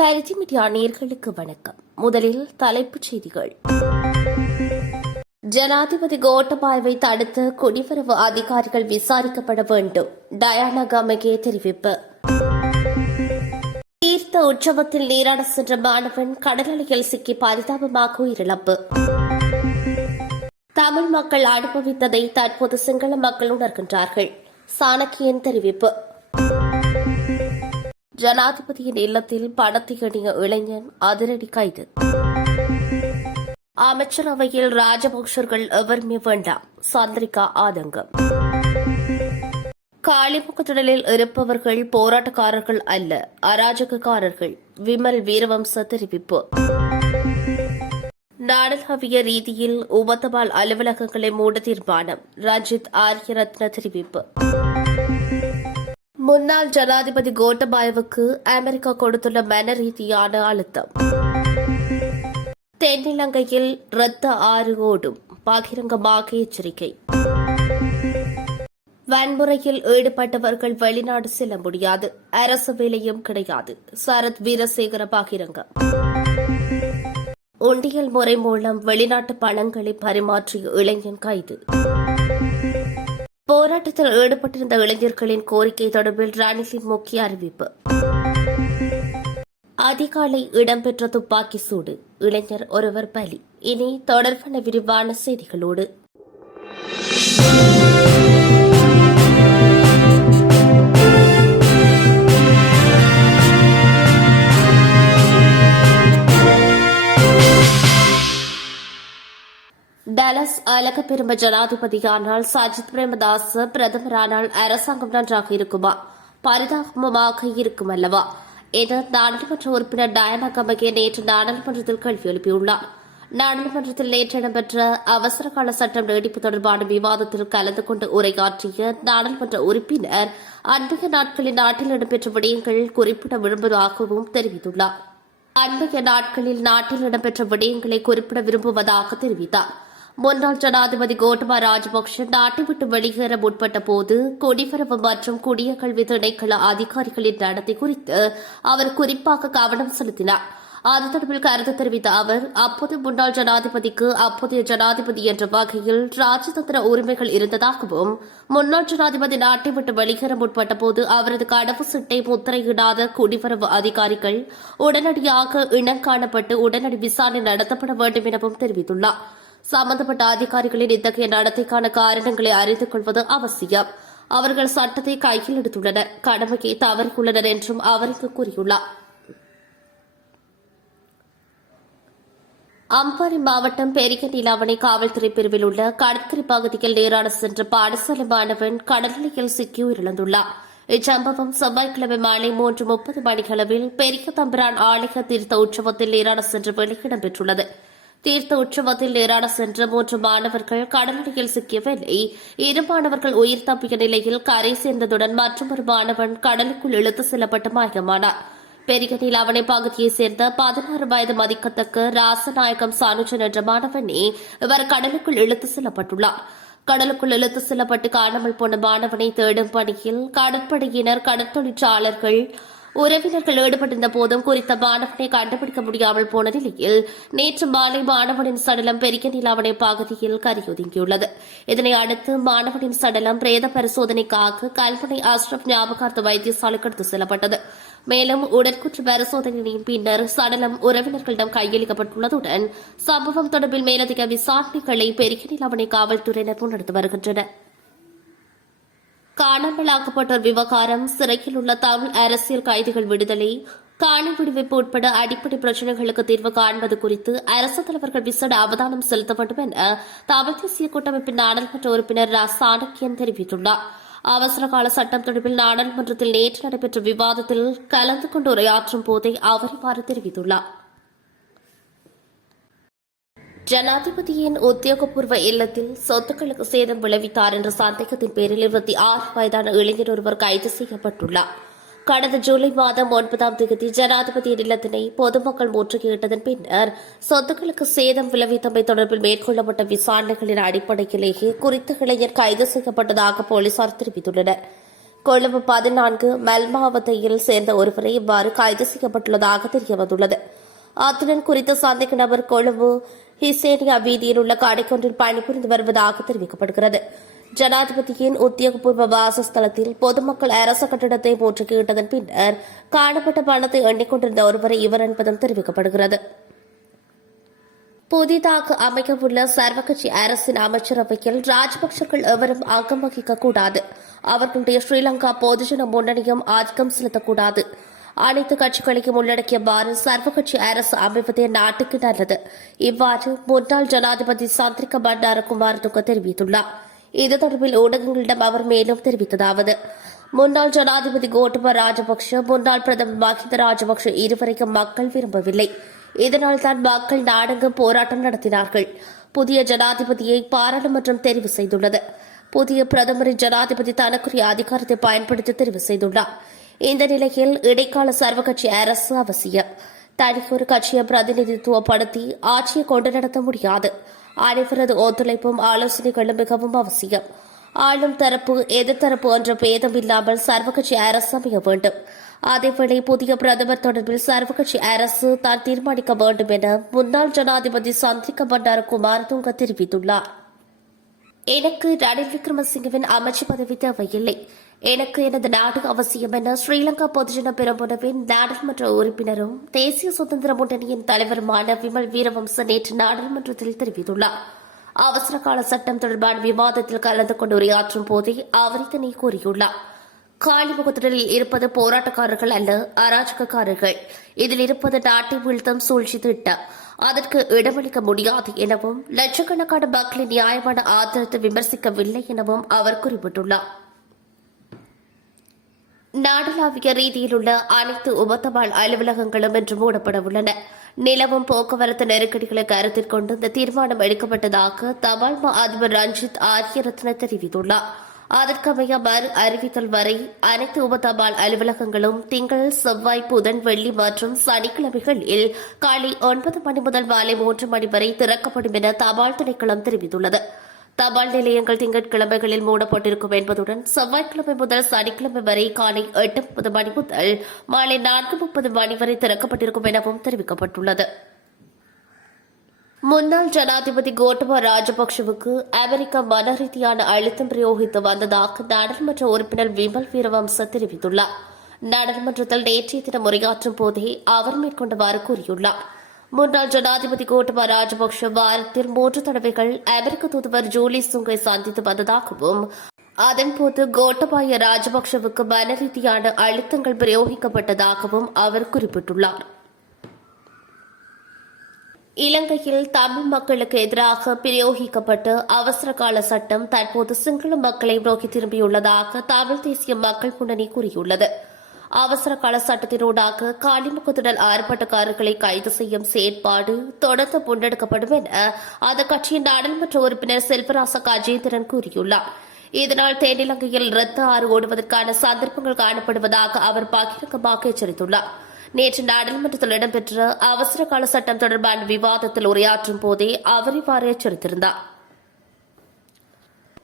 பரிதி media நேயர்களுக்கு வணக்கம். முதலில் தலைப்புச் செய்திகள். ஜனாதிபதி கோட்டபாயவை தடுத்து குடிவரவு அதிகாரிகள் விசாரிக்கப்பட வேண்டும். டயானா கமகே தெரிவிப்பு. தீர்த்த உற்சவத்தில் நீராட சென்ற மாணவன் கடலில் சிக்கி பரிதாபமாக உயிரிழப்பு. தமிழ் மக்கள் அனுபவித்ததை தற்போது சிங்கள மக்கள் உணர்கின்றார்கள். சாணக்கியன் தெரிவிப்பு. ஜனாதிபதியின் இல்லத்தில் பணத்தை எண்ணிய இளைஞன் அதிரடி கைது. அமைச்சரவையில் ராஜபக்சர்கள் எவருமே வேண்டாம். சந்திரிகா ஆதங்கம். காலிமுகத்திடலில் இருப்பவர்கள் போராட்டக்காரர்கள் அல்ல, அராஜகக்காரர்கள். விமல் வீரவம்ச தெரிவிப்பு. நாடளாவிய ரீதியில் உபதபால் அலுவலகங்களை மூட தீர்மானம். ரஞ்சித் ஆரியரத்ன தெரிவிப்பு. முன்னாள் ஜனாதிபதி கோட்டபாயவுக்கு அமெரிக்கா கொடுத்துள்ள மன ரீதியான அழுத்தம். தென்னிலங்கையில் இரத்த ஆறு ஓடும், பகிரங்கமாக எச்சரிக்கை. வன்முறையில் ஈடுபட்டவர்கள் வெளிநாடு செல்ல முடியாது, அரசு வேலையும் கிடையாது. சரத் வீரசேகர பகிரங்கம். உண்டியல் முறை மூலம் வெளிநாட்டு பணங்களை பரிமாற்றிய இளைஞன் கைது. போராட்டத்தில் ஈடுபட்டிருந்த இளைஞர்களின் கோரிக்கை தொடர்பில் ரணிலின் முக்கிய அறிவிப்பு. அதிகாலை இடம்பெற்ற துப்பாக்கி சூடு, இளைஞர் ஒருவர் பலி. இனி தொடர்பான விரிவான செய்திகளோடு. டலஸ் அழகப்பெரும ஜனாதிபதியானால் சஜித் பிரேமதாச பிரதமரானால் அரசாங்கம் நன்றாக இருக்குமா? பரிதாபமாக இருக்கும் அல்லவா என நாடாளுமன்ற உறுப்பினர் டயானா கமகே நேற்று நாடாளுமன்றத்தில் கேள்வி எழுப்பியுள்ளார். நாடாளுமன்றத்தில் நேற்று இடம்பெற்ற அவசரகால சட்டம் நீடிப்பு தொடர்பான விவாதத்தில் கலந்து கொண்டு உரையாற்றிய நாடாளுமன்ற உறுப்பினர் அண்மைய நாட்களில் நாட்டில் இடம்பெற்ற விடயங்கள் குறிப்பிட விரும்புவதாகவும் தெரிவித்துள்ளார். அண்மைய நாட்களில் நாட்டில் இடம்பெற்ற விடயங்களை குறிப்பிட விரும்புவதாக தெரிவித்தார். முன்னாள் ஜனாதிபதி கோட்டபாய ராஜபக்ஷ நாட்டை விட்டு வெளியேற முற்பட்ட போது குடிவரவு மற்றும் குடியகல்வி திணைக்கள அதிகாரிகளின் நடத்தை குறித்து அவர் குறிப்பாக கவனம் செலுத்தினார். அது தொடர்பில் கருத்து தெரிவித்த அவர், அப்போது முன்னாள் ஜனாதிபதிக்கு அப்போதைய ஜனாதிபதி என்ற வகையில் ராஜதந்திர உரிமைகள் இருந்ததாகவும், முன்னாள் ஜனாதிபதி நாட்டை விட்டு வெளியேற முற்பட்ட போது அவரது கடவு சீட்டை முத்திரையிடாத குடிவரவு அதிகாரிகள் உடனடியாக இனங்காணப்பட்டு உடனடி விசாரணை நடத்தப்பட வேண்டும் எனவும் தெரிவித்துள்ளார். சம்பந்தப்பட்ட அதிகாரிகளின் இத்தகைய நடத்தைக்கான காரணங்களை அறிந்து கொள்வது அவசியம். அவர்கள் சட்டத்தை கையில் எடுத்துள்ளனர், கடமையை தவறியுள்ளனர் என்றும் அவர் இங்கு கூறியுள்ளார். அம்பாறை மாவட்டம் பெரிய நீலாவணை காவல்துறை பிரிவில் உள்ள கடற்கரை பகுதியில் நீராட சென்ற பாடசாலை மாணவன் கடலில் சிக்கி உயிரிழந்துள்ளார். இச்சம்பவம் செவ்வாய்க்கிழமை மாலை 3:30 மணியளவில் பெரிய தம்பிரான் ஆலய தீர்த்த உற்சவத்தில் நீராட சென்ற வேளை இடம்பெற்றுள்ளது. தீர்த்த உற்சவத்தில் நீராட சென்ற 3 மாணவர்கள் கடலில் சிக்கிய வேளை 2 மாணவர்கள் உயிர் தப்பிய நிலையில் கரை சேர்ந்ததுடன் மற்றொரு மாணவன் கடலுக்குள் இழுத்து செல்லப்பட்டு மாயமானார். பெரிய நீலாவணை பகுதியைச் சேர்ந்த 16 வயது மதிக்கத்தக்க ராசநாயகம் சானுஜன் என்ற மாணவனே இவர் கடலுக்குள் இழுத்து செல்லப்பட்டுள்ளார். கடலுக்குள் இழுத்து செல்லப்பட்டு காணாமல் போன மாணவனை தேடும் பணியில் கடற்படையினர், கடற்தொழிற்சாளர்கள், உறவினர்கள் ஈடுபட்டிருந்த போதும் குறித்த மாணவனை கண்டுபிடிக்க முடியாமல் போன நிலையில் நேற்று மாலை மாணவனின் சடலம் பெரிய நீலாவணை பகுதியில் கரையொதுங்கியுள்ளது. இதனை அடுத்து மாணவனின் சடலம் பிரேத பரிசோதனைக்காக கல்முனை அஸ்ரப் ஞாபகார்த்த வைத்தியசாலைக்கு எடுத்து செல்லப்பட்டது. மேலும் உடற்கூற்று பரிசோதனையின் பின்னர் சடலம் உறவினர்களிடம் கையளிக்கப்பட்டுள்ளதுடன் சம்பவம் தொடர்பில் மேலதிக விசாரணைகளை பெரிய நீலாவணை காவல்துறையினர் முன்னெடுத்து வருகின்றனர். காணாமலாக்கப்பட்டோர் விவகாரம், சிறையில் உள்ள தமிழ் அரசியல் கைதிகள் விடுதலை, காணி விடுவிப்பு உட்பட அடிப்படை பிரச்சினைகளுக்கு தீர்வு காண்பது குறித்து அரசு தலைவர்கள் விசேட அவதானம் செலுத்த வேண்டும் என தமிழ் தேசிய கூட்டமைப்பின் நாடாளுமன்ற உறுப்பினர் சாணக்கியன் தெரிவித்துள்ளார். அவசரகால சட்டம் தொடர்பில் நாடாளுமன்றத்தில் நேற்று நடைபெற்ற விவாதத்தில் கலந்து கொண்டு உரையாற்றும் போதே அவர் இவ்வாறு தெரிவித்துள்ளார். ஜனாதிபதியின் உத்தியோகபூர்வ இல்லத்தில் சொத்துக்களுக்கு சேதம் விளைவித்தார் என்ற சந்தேகத்தின் பேரில் 26 வயதான இளைஞர் ஒருவர் கைது செய்யப்பட்டுள்ளார். கடந்த ஜூலை மாதம் 9ஆம் தேதி ஜனாதிபதியின் இல்லத்தினை பொதுமக்கள் முற்றுகையிட்டதன் பின்னர் சொத்துக்களுக்கு சேதம் விளைவித்தமை தொடர்பில் மேற்கொள்ளப்பட்ட விசாரணைகளின் அடிப்படையிலேயே குறித்த இளைஞர் கைது செய்யப்பட்டதாக போலீசார் தெரிவித்துள்ளனர். கொழும்பு 14 மெல்மாவத்தையில் சேர்ந்த ஒருவரை இவ்வாறு கைது செய்யப்பட்டுள்ளதாக தெரியவந்துள்ளது. அத்துடன் குறித்த சந்தேக நபர் கொழும்பு ஹிசேனியா வீதியில் உள்ள கடைக்கொன்றில் பணிபுரிந்து வருவதாக தெரிவிக்கப்படுகிறது. ஜனாதிபதியின் உத்தியோகபூர்வ வாசஸ்தலத்தில் பொதுமக்கள் அரச கட்டிடத்தை முற்றுகையிட்டதன் பின்னர் காணப்பட்ட பணத்தை எண்ணிக்கொண்டிருந்த ஒருவரை இவர் என்பதும் தெரிவிக்கப்படுகிறது. புதிதாக அமைக்கவுள்ள சர்வகட்சி அரசின் அமைச்சரவையில் ராஜபக்சர்கள் எவரும் அங்கம் வகிக்கக்கூடாது. அவர்களுடைய ஸ்ரீலங்கா பொதுஜன முன்னணியும் ஆதிக்கம் செலுத்தக்கூடாது. அனைத்து கட்சிகளையும் உள்ளடக்கியவாறு சர்வகட்சி அரசு அமைவதே நாட்டுக்கு நல்லது. இவ்வாறு முன்னாள் ஜனாதிபதி சந்திரிகா பண்டாரகுமார் துக்க தெரிவித்துள்ளார். இது தொடர்பில் ஊடகங்களிடம் அவர் மேலும் தெரிவித்ததாவது: முன்னாள் ஜனாதிபதி கோட்டபய ராஜபக்ஷ, முன்னாள் பிரதமர் மஹிந்த ராஜபக்ஷ இருவரையும் மக்கள் விரும்பவில்லை. இதனால் தான் மக்கள் நாடெங்கும் போராட்டம் நடத்தினார்கள். புதிய ஜனாதிபதியை பாராளுமன்றம் தெரிவு செய்துள்ளது. புதிய பிரதமரின் ஜனாதிபதி தனக்குரிய அதிகாரத்தை பயன்படுத்தி தெரிவு செய்துள்ளார். இந்த நிலையில் இடைக்கால சர்வகட்சி அரசு அவசியம். தனியொரு கட்சியை பிரதிநிதித்துவப்படுத்தி ஆட்சியை கொண்டு நடத்த முடியாது. அனைவரது ஒத்துழைப்பும் ஆலோசனைகளும் மிகவும் அவசியம். ஆளும் தரப்பு எதிர்த்தரப்பு என்ற பேதம் இல்லாமல் சர்வகட்சி அரசு அமைய வேண்டும். அதேவேளை புதிய பிரதமர் தொடர்பில் சர்வகட்சி அரசு தான் தீர்மானிக்க வேண்டும் என முன்னாள் ஜனாதிபதி சந்திரிகா பண்டாரகுமார் துங்க தெரிவித்துள்ளார். எனக்கு ரணில் விக்ரமசிங்கவின் அமைச்சு பதவி தேவையில்லை. எனக்கு எனது நாடு அவசியம் என ஸ்ரீலங்கா பொதுஜன பெரமுனவின் நாடாளுமன்ற உறுப்பினரும் தேசிய சுதந்திர முன்னணியின் தலைவருமான விமல் வீரவம்ச நேற்று நாடாளுமன்றத்தில் தெரிவித்துள்ளார். அவசர கால சட்டம் தொடர்பான விவாதத்தில் கலந்து கொண்டு உரையாற்றும் போதே அவர் இதனை கூறியுள்ளார். காலிமுகத்திடலில் இருப்பது போராட்டக்காரர்கள் அல்ல, அராஜகக்காரர்கள். இதில் இருப்பது நாட்டை வீழ்த்தும் சூழ்ச்சி திட்டம். அதற்கு இடமளிக்க முடியாது எனவும் லட்சக்கணக்கான மக்களின் நியாயமான ஆதரத்தை விமர்சிக்கவில்லை எனவும் அவர் குறிப்பிட்டுள்ளார். நாடளாவிய ரீதியில் உள்ள அனைத்து உபத்தபால் அலுவலகங்களும் இன்று மூடப்பட உள்ளன. நிலவும் போக்குவரத்து நெருக்கடிகளை கருத்தில் கொண்டு இந்த தீர்மானம் எடுக்கப்பட்டதாக தபால் மா அதிபர் ரஞ்சித் ஆரியரத்ன தெரிவித்துள்ளார். அதற்கமைய மறு அறிவித்தல் வரை அனைத்து உபதபால் அலுவலகங்களும் திங்கள், செவ்வாய், புதன், வெள்ளி மற்றும் சனிக்கிழமைகளில் காலை 9 மணி முதல் மாலை 3 மணி வரை திறக்கப்படும் என தபால் திணைக்களம் தெரிவித்துள்ளது. தபால் நிலையங்கள் திங்கட்கிழமைகளில் மூடப்பட்டிருக்கும் என்பதுடன் செவ்வாய்க்கிழமை முதல் சனிக்கிழமை வரை காலை 8:30 மணி முதல் மாலை 4:30 மணி வரை திறக்கப்பட்டிருக்கும் எனவும் தெரிவிக்கப்பட்டுள்ளது. முன்னாள் ஜனாதிபதி கோட்டபய ராஜபக்சவுக்கு அமெரிக்கா மன ரீதியான அழுத்தம் பிரயோகித்து வந்ததாக நாடாளுமன்ற உறுப்பினர் விமல் வீரவம்ச தெரிவித்துள்ளார். நாடாளுமன்றத்தில் நேற்றைய தினம் உரையாற்றும் போதே அவர் மேற்கொண்டவாறு கூறியுள்ளார். முன்னாள் ஜனாதிபதி கோட்டபய ராஜபக்ஷ வாரத்தில் 3 தடவைகள் அமெரிக்க தூதுவர் ஜூலி சுங்கை சந்தித்து வந்ததாகவும் அதன்போது கோட்டபாய ராஜபக்சவுக்கு மன ரீதியான அழுத்தங்கள் பிரயோகிக்கப்பட்டதாகவும் அவர் குறிப்பிட்டுள்ளார். இலங்கையில் தமிழ் மக்களுக்கு எதிராக பிரயோகிக்கப்பட்ட அவசர கால சட்டம் தற்போது சிங்கள மக்களை நோக்கி திரும்பியுள்ளதாக தமிழ் தேசிய மக்கள் முன்னணி கூறியுள்ளது. அவசர கால சட்டத்தினூடாக காலிமுகத்துடன் ஆர்ப்பாட்டக்காரர்களை கைது செய்யும் செயற்பாடு தொடர்ந்து முன்னெடுக்கப்படும் என அந்த கட்சியின் நாடாளுமன்ற உறுப்பினர் செல்வராச கஜேந்திரன் கூறியுள்ளார். இதனால் தென்னிலங்கையில் இரத்த ஆறு ஓடுவதற்கான சந்தர்ப்பங்கள் காணப்படுவதாக அவர் பகிரங்கமாக எச்சரித்துள்ளார். நேற்று நாடாளுமன்றத்தில் இடம்பெற்ற அவசர கால சட்டம் தொடர்பான விவாதத்தில் உரையாற்றும் போதே அவர் இவ்வாறு எச்சரித்திருந்தார்.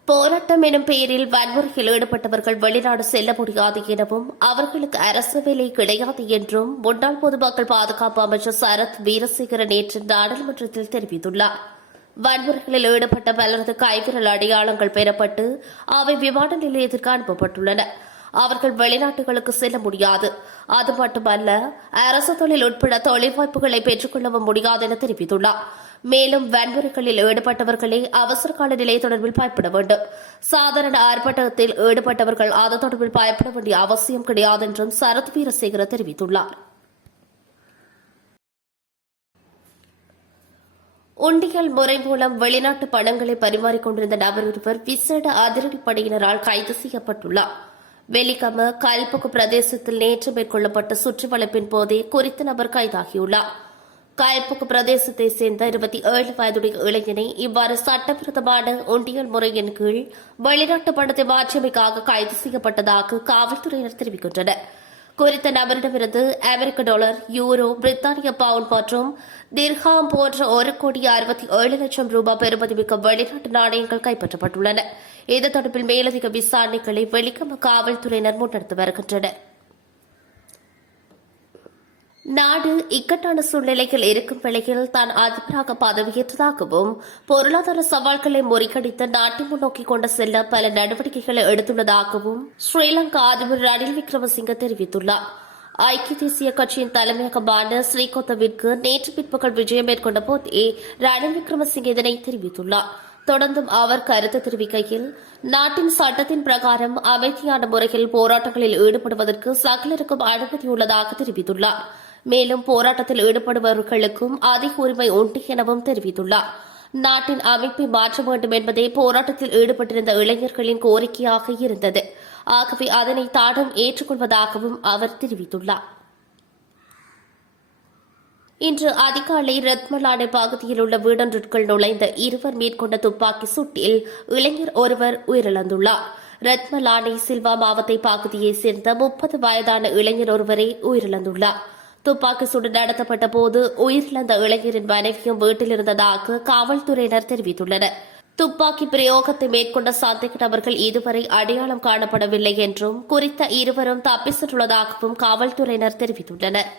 போராட்டம் எனும் பெயரில் வன்முறையில் ஈடுபட்டவர்கள் வெளிநாடு செல்ல முடியாது எனவும் அவர்களுக்கு அரசு வேலை கிடையாது என்றும் முன்னாள் பொதுமக்கள் பாதுகாப்பு அமைச்சர் சரத் வீரசேகர நேற்று நாடாளுமன்றத்தில் தெரிவித்துள்ளார். வன்முறைகளில் ஈடுபட்ட பலரது கைவிரல் அடையாளங்கள் பெறப்பட்டு அவை விமான நிலையத்திற்கு அனுப்பப்பட்டுள்ளன. அவர்கள் வெளிநாட்டுகளுக்கு செல்ல முடியாது. அது மட்டுமல்ல, அரசு தொழில் உட்பட தொழில் வாய்ப்புகளை பெற்றுக் கொள்ளவும் முடியாது என தெரிவித்துள்ளார். மேலும் வன்முறைகளில் ஈடுபட்டவர்களே அவசர கால நிலை தொடர்பில் பயப்பட வேண்டும். சாதாரண ஆர்ப்பாட்டத்தில் ஈடுபட்டவர்கள் அது தொடர்பில் பயப்பட வேண்டிய அவசியம் கிடையாது என்றும் சரத் வீரசேகர தெரிவித்துள்ளார். உண்டியல் முறை மூலம் வெளிநாட்டு பணங்களை பரிமாறிக்கொண்டிருந்த நபர் ஒருவர் விசேட அதிரடிப்படையினரால் கைது செய்யப்பட்டுள்ளார். வெலிகம கல்புக்கு பிரதேசத்தில் நேற்று மேற்கொள்ளப்பட்ட சுற்றுவளைப்பின் போதே குறித்த நபர் கைதாகியுள்ளார். கல்புக்கு பிரதேசத்தைச் சேர்ந்த 27 வயதுடைய இளைஞனை இவ்வாறு சட்டவிரோதமான உண்டியல் முறையின் கீழ் வெளிநாட்டு பணத்தை மாற்றியமைக்காக கைது செய்யப்பட்டதாக காவல்துறையினர் தெரிவிக்கின்றனர். குறித்த நபரிடமிருந்து அமெரிக்க டாலர், யூரோ, பிரித்தானிய பவுண்ட் மற்றும் திர்ஹாம் போன்ற 1,67,00,000 ரூபாய் பெறுமதிமிக்க வெளிநாட்டு நாணயங்கள் கைப்பற்றப்பட்டுள்ளன. இது தொடர்பில் மேலதிக விசாரணைகளை வெலிகம காவல்துறையினர் முன்னெடுத்து வருகின்றனர். நாடு இக்கட்டான சூழ்நிலையில் இருக்கும் வேளையில் தான் அதிபராக பதவியேற்றதாகவும் பொருளாதார சவால்களை முறியடித்து நாட்டை முன்னோக்கி கொண்டு செல்ல பல நடவடிக்கைகளை எடுத்துள்ளதாகவும் ஸ்ரீலங்கா அதிபர் ரணில் விக்ரமசிங்க தெரிவித்துள்ளார். ஐக்கிய தேசிய கட்சியின் தலைமையகமான ஸ்ரீகோத்தவிற்கு நேற்று பிற்பகல் விஜயம் மேற்கொண்ட போதே ரணில் விக்ரமசிங்கே இதனை தெரிவித்துள்ளார். தொடர்ந்தும் அவர் கருத்து தெரிவிக்கையில், நாட்டின் சட்டத்தின் பிரகாரம் அமைதியான முறையில் போராட்டங்களில் ஈடுபடுவதற்கு சகலருக்கும் அனுமதி உள்ளதாக தெரிவித்துள்ளார். மேலும் போராட்டத்தில் ஈடுபடுபவர்களுக்கும் அதிக உரிமை உண்டு எனவும் தெரிவித்துள்ளார். நாட்டின் அமைப்பை மாற்ற வேண்டும் என்பதே போராட்டத்தில் ஈடுபட்டிருந்த இளைஞர்களின் கோரிக்கையாக இருந்தது. ஆகவே அதனை தானும் ஏற்றுக்கொள்வதாகவும் அவர் தெரிவித்துள்ளார். இன்று அதிகாலை ரத்மலானை பகுதியில் உள்ள வீடொன்றிற்குள் நுழைந்த இருவர் மேற்கொண்ட துப்பாக்கி சூட்டில் இளைஞர் ஒருவர் உயிரிழந்துள்ளார். ரத்மலானை சில்வா மாவட்ட பகுதியைச் சேர்ந்த 30 வயதான இளைஞர் ஒருவரே உயிரிழந்துள்ளார். துப்பாக்கி சூடு நடத்தப்பட்ட போது உயிரிழந்த இளைஞரின் மனைவியும் வீட்டில் இருந்ததாக காவல்துறையினர் தெரிவித்துள்ளனர். துப்பாக்கி பிரயோகத்தை மேற்கொண்ட சந்தேக நபர்கள் இதுவரை அடையாளம் காணப்படவில்லை என்றும் குறித்த இருவரும் தப்பி சென்றுள்ளதாகவும் காவல்துறையினர் தெரிவித்துள்ளனர்.